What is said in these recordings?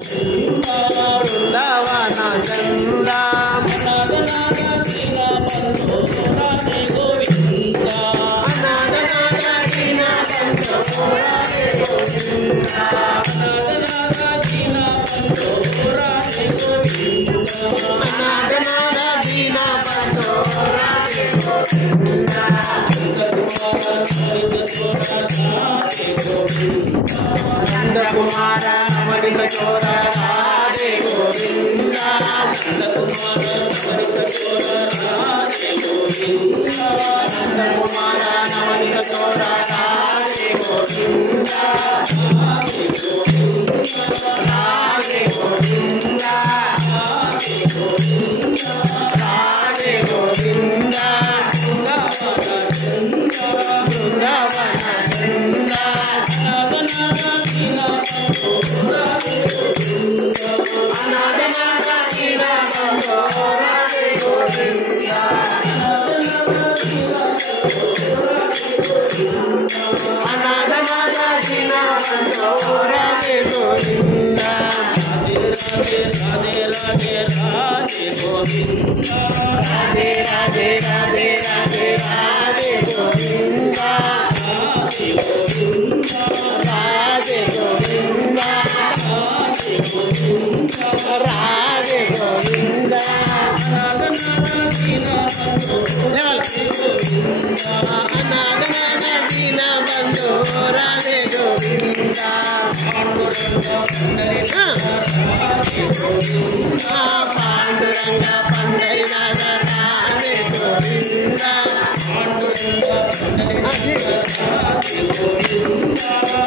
బృందావన చంద్ర कुमार अमृत चोर राधे गोविंदा नंद कुमार अमृत चोर राधे गोविंदा नंद कुमार अमृत चोर राधे गोविंदा राधे गोविंदा राधे गोविंदा राधे गोविंदा राधे राधे राधे राधे राधे गोविंदा राधे गोविंदा राधे गोविंदा अनागनाथ दीन बंधु राधे गोविंदा पांडुरंग पंढरीनाथ राधे गोविंदा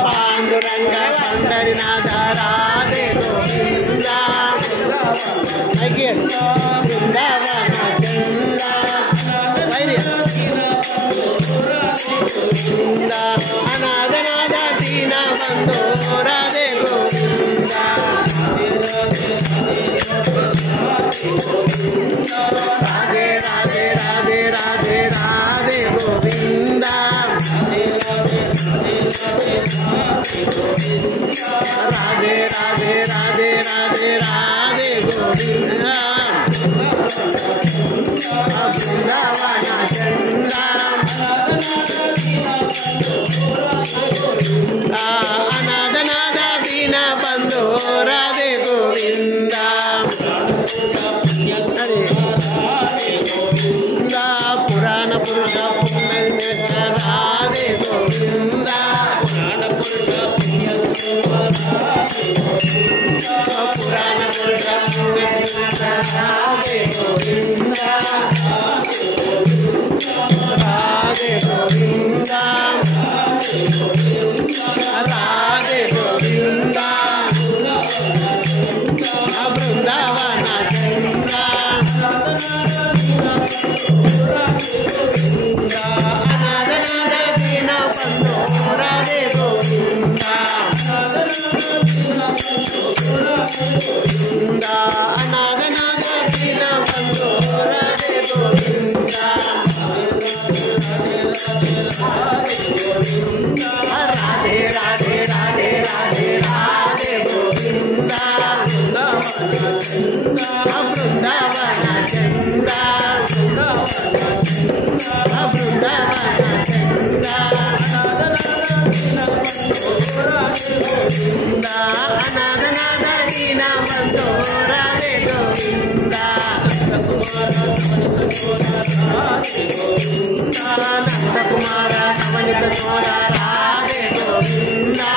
पांडुरंग पंढरीनाथ राधे गोविंदा वृंदावन चंदा गोविंदा अनागनाथ दीन बंधु राधे गोविंदा राधे राधे राधे राधे राधे गोविंदा राधे राधे राधे राधे राधे गोविंदा वृंदावन चंद्रा अनागनाथ दीन बंधु राधे गोविंदा पुराण पुरुष राधे गोविंदा पुराण पुरुष राधे गोविंदा राधे गोविंदा राधे गोविंदा वृंदावन चंद्रा अनागनाथ दीन बंधु राधे गोविंदा अनागनाथ दीन बंधु राधे गोविंदा राधे राधे राधे राधे राधे गोविंदा वृंदावन चंद्रा वृंदावन चंद्रा अनागनाथ दीन बंधु राधे गोविंदा नंद कुमार अमृत चोर राधे गोविंदा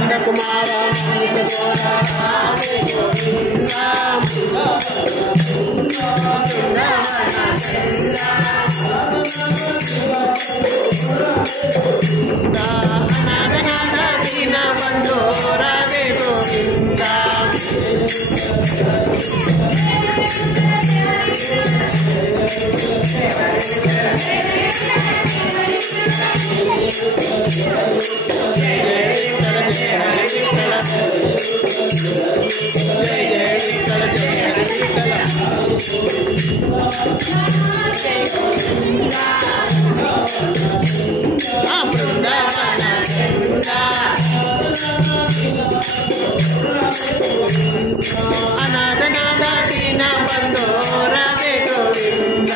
नंद कुमार अमृत चोर राधे गोविंदा अनागनाथ दीन बंधु राधे गोविंदा वृंदावन गोविंद अनाथ नाथ दीन बंधु राधे गोविंद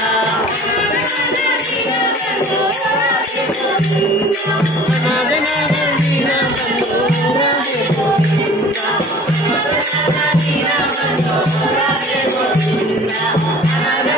अनाथ नाथ दीन बंधु राधे गोविंद अनाथ